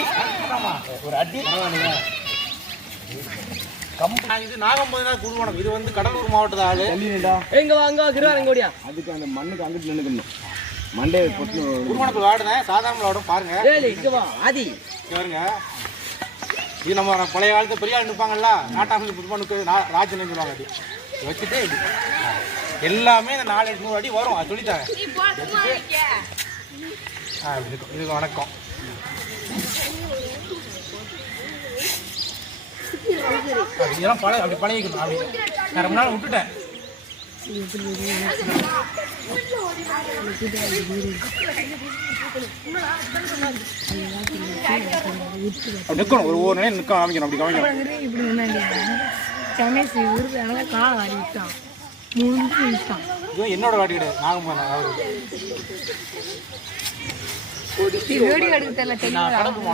அடி ஒரு அடி பரவாயில்லையா கம்பு நான் இது நாகம்பதுனா குழுவனம் இது வந்து கடலூர் மாவட்டத்து ஆளு எங்க வாங்க கிருவாரங்கோடியா அதுக்கு அந்த மண்ணுக்கு அங்கிட்டு நின்னுக்கணும் மண்டே பொட்டு குருவனத்தில் வாடுனேன் சாதாரண விளாடும் பாருங்க ஏழு இங்க வா ஆதி. பாருங்க இது நம்ம பழைய காலத்து பெரிய ஆள் நிற்பாங்கல்ல நாட்டாமல் புதுமானுக்கு ராஜன் சொல்லுவாங்க அப்படி இதை வச்சுட்டு எல்லாமே இந்த நாலு எட்நூறு அடி வரும் அது சொல்லித்தாங்க ஆ இப்படி இருக்கும் இதுக்கு வணக்கம். இதெல்லாம் பழ அப்படி பழகிக்கணும் அப்படி. நான் ரொம்ப நாள் விட்டுட்டேன். நிற்கணும் ஒரு ஒரு நிலையம் நிற்க காமிக்கணும் அப்படி காமிக்கணும் இப்படி முன்னாடி சென்னை ஊருக்கு காலை வாரி விட்டான். மூணு நிமிஷம் விட்டான். இது என்னோட வாட்டி கிடையாது. நாகம்பன் அவரு.